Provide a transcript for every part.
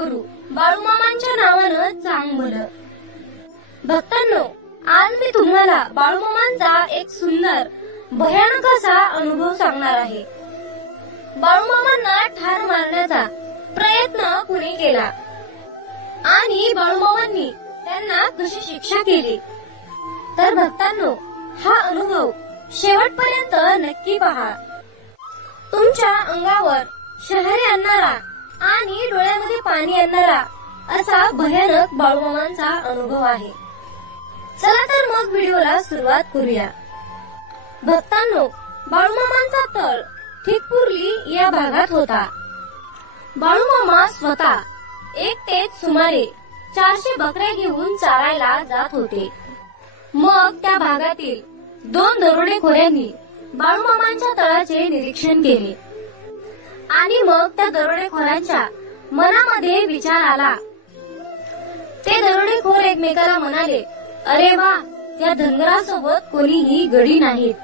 गुरु बाळूमामांच्या नावानं चांग भलं। भक्तांनो, आज मी तुम्हाला बाळूमामांचा एक सुंदर भयानक असा अनुभव सांगणार आहे। बाळूमामांना ठार मारण्याचा प्रयत्न कुणी केला आणि बाळूमामांनी त्यांना कशी शिक्षा केली, तर भक्तांनो, हा अनुभव शेवटपर्यंत नक्की पहा। तुमच्या अंगावर शहारे आणणारा आणि डोळ्यामध्ये पाणी आणणारा असा भयानक बाळूमामांचा अनुभव आहे। चला तर मग व्हिडिओला सुरुवात करूया। भक्तांनो, बाळूमामांचा तळ ठिकपुर्ली या भागात होता। बाळूमामा स्वतः एकटेच सुमारे 400 बकऱ्या घेऊन चारायला जात होते। मग त्या भागातील 2 दरोडेखोरांनी बाळूमामांच्या तळाचे निरीक्षण केले आणि मग त्या दरोडेखोरांच्या मनामध्ये विचार आला। ते दरोडेखोर एकमेकाला म्हणाले, अरे वा, त्या धनगरासोबत कोणीही गडी नाहीत।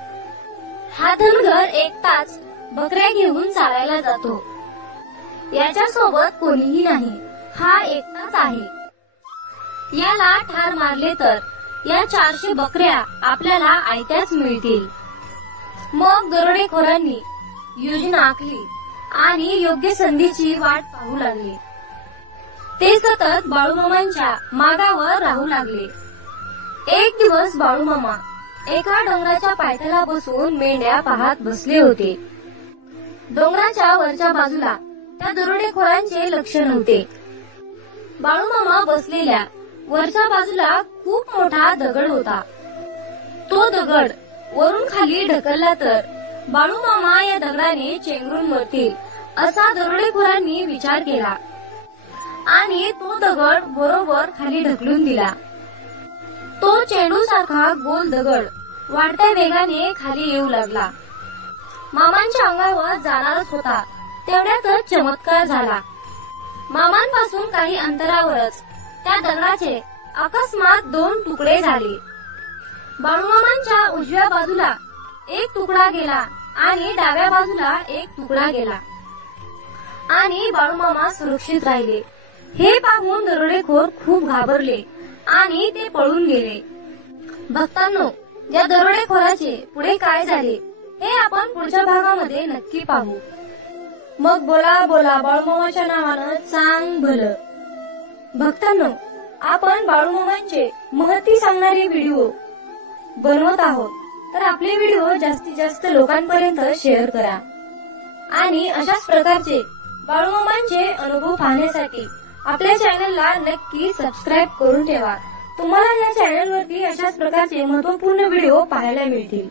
हा धनगर एकटाच बकऱ्या घेऊन चालायला जातो, याच्या सोबत कोणीही नाही, हा एकटाच आहे। याला ठार मारले तर या 400 बकऱ्या आपल्याला आयत्याच मिळतील। मग दरोडेखोरांनी योजना आखली आणि योग्य संधीची वाट पाहू लागले। ते सतत बाळूमामांच्या मागावर राहू लागले। एक दिवस बाळूमामा एका डोंगराच्या पायथ्याला बसून मेंढ्या पाहत बसले होते। डोंगराच्या वरच्या बाजूला त्या दरोडेखोरांचे लक्ष नव्हते। बाळूमामा बसलेल्या वरच्या बाजूला खूप मोठा दगड होता। तो दगड वरून खाली ढकलला तर बाळूमामा या दगडाने चेंगरून मरतील असा दरोडेखोरांनी विचार केला आणि तो दगड बरोबर खाली ढकलून दिला। तो चेंडू सारखा गोल दगड वाढत्या वेगाने खाली येऊ लागला। मामांच्या अंगावर जाणारच होता तेवढ्यातच चमत्कार झाला। मामांपासून काही अंतरावरच त्या दगडाचे अकस्मात 2 तुकडे झाले। बाळूमामांच्या उजव्या बाजूला एक तुकडा गेला आणि डाव्या बाजूला एक तुकडा गेला आणि बाळूमामा सुरक्षित राहिले। हे पाहून दरोडेखोर खूप घाबरले आणि ते पळून गेले। भक्तांनो, या दरोडेखोराचे पुढे काय झाले हे आपण पुढच्या भागामध्ये नक्की पाहू। मग बोला बोला बाळूमामाच्या नावानं चांग भलं। भक्तांनो, आपण बाळूमामांचे महती सांगणारे व्हिडिओ बनवत आहोत, तर आपले व्हिडिओ जास्तीत जास्त लोकांपर्यंत शेअर करा आणि अशाच प्रकारचे बाळूमामांचे अनुभव पाहण्यासाठी आपल्या चॅनलला नक्की सबस्क्राईब करून ठेवा। तुम्हाला या चॅनलवरती अशाच प्रकारचे महत्त्वपूर्ण व्हिडिओ पाहायला मिळतील।